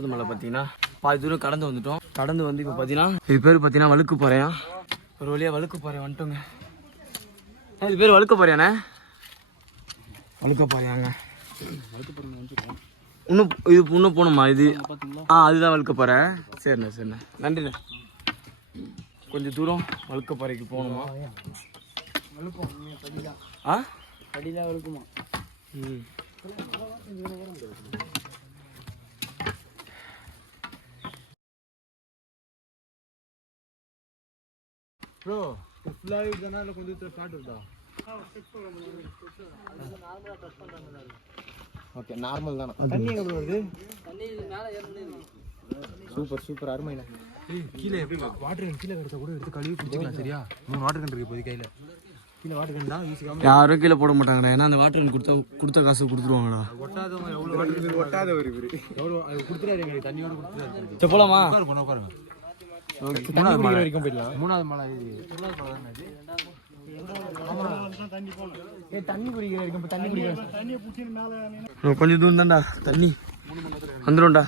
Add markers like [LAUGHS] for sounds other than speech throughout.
ரெண்டாவது மலை பார்த்தீங்கன்னா பாதி தூரம் கடந்து வந்துட்டோம். கடந்து வந்து இப்போ பார்த்தீங்கன்னா இது பேர் பார்த்தீங்கன்னா வழுக்கு பாறையா? ஒரு வழியாக வழுக்கு பாறை வந்துட்டோங்க. இது பேர் வழுக்க பாறையாண்ணே? வழுக்க பாறையாங்க. இன்னும் இது இன்னும் போகணுமா? இது ஆ அதுதான் வழுக்க பாறை. சரிண்ணே சரிண்ணே. நன்றிண்ணே. கொஞ்சம் தூரம் வழுக்க பாறைக்கு போகணுமா? ஆ? படிதான் வழுக்குமா? ம். ப்ரோ ஃபுல்லாக இருக்குதுன்னா இல்லை கொஞ்சம் ஸ்டார்ட் இருக்கா ஓகே நார்மல் தானே. தண்ணி எங்கே வருது? தண்ணி மேலே ஏறணும் சூப்பர் சூப்பர் அருமைண்ணே கீழே வாட்டர் கேன் கீழே கிடச்சா கூட எடுத்து கழுவி குடிச்சிக்கலாம் சரியா? மூணு வாட்டர் கேன் இருக்கு இப்போது கையில். கீழே வாட்டர் கேன் தான் ஈஸியாக யாரும் கீழே போட மாட்டாங்கடா. ஏன்னா அந்த வாட்டர் கொடுத்த கொடுத்த காசு கொடுத்துருவாங்கடா. ஒட்டாதவங்க எவ்வளோ ஒட்டாத ஒரு இவர் எவ்வளோ அது கொடுத்துறாரு எங்களுக்கு தண்ணியோட கொடுத்துறாரு போலாமா? உட்காரு பொண்ணு உட்காருங்க. தண்ணி குடிக்கிற வரைக்கும் போயிடலாம். மூணாவது மலை மூணாவது மலை கொஞ்சம் தூரம் தான்டா. தண்ணி. வந்துடும்டா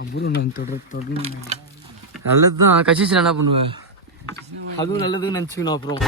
அப்புறம் நான் தொடர் தொடர் நல்லது தான் கட்சிச்சு என்ன பண்ணுவேன். அதுவும் நல்லதுன்னு நினச்சிக்கணும் அப்புறம்.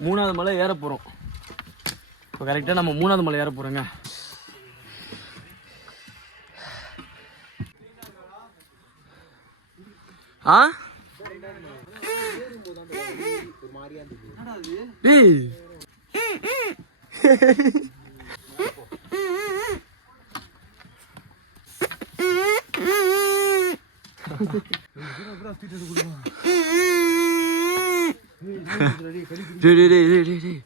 மூணாவது மலை ஏற போகிறோம் இப்போ கரெக்டாக நம்ம மூணாவது மலை ஏற போகிறோங்க ஆ டேய் டேய் டேய் டேய் டேய் டேய்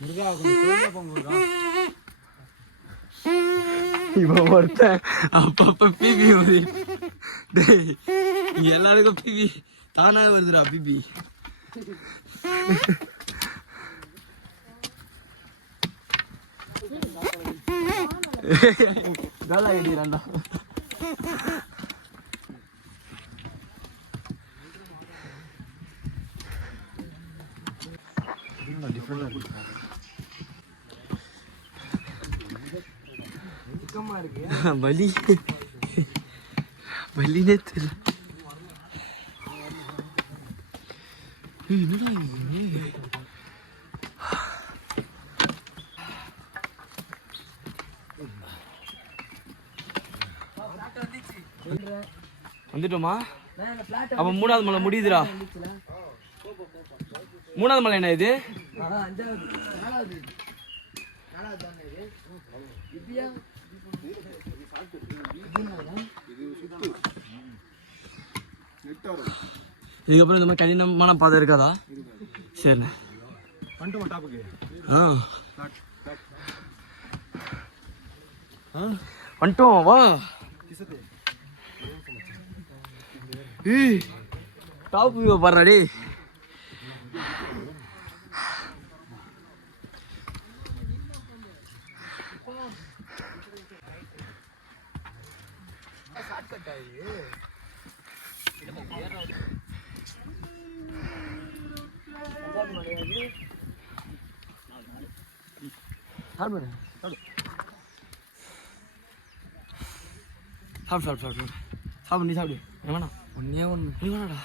முருகா கொஞ்சம் பொறுமையா போங்க முருகா இவன் ஒருத்தன் அப்பப்ப பிபி வருது டேய் இங்க எல்லாருக்கும் [LAUGHS] காலா அடிக்கிறான்டா [LAUGHS] வலி. வலினே தெரியல. என்னடா வந்துட்டோமா? அப்ப மூணாவது மலை முடியுதுடா. மூணாவது மலை என்ன இது? இதுக்கப்புறம் இந்த மாதிரி கடினமான பாதை இருக்காதா? சரிண்ணே. ஆ. வந்துட்டோம் வா. டாப் வியூ பாருடா சாப்பிடு சாப்பிடு. சாப்பிடு சாப்பிடு நீ சாப்பிடு. என்ன வேணாம். ஒன்னே ஒன்று நீ வேணாடா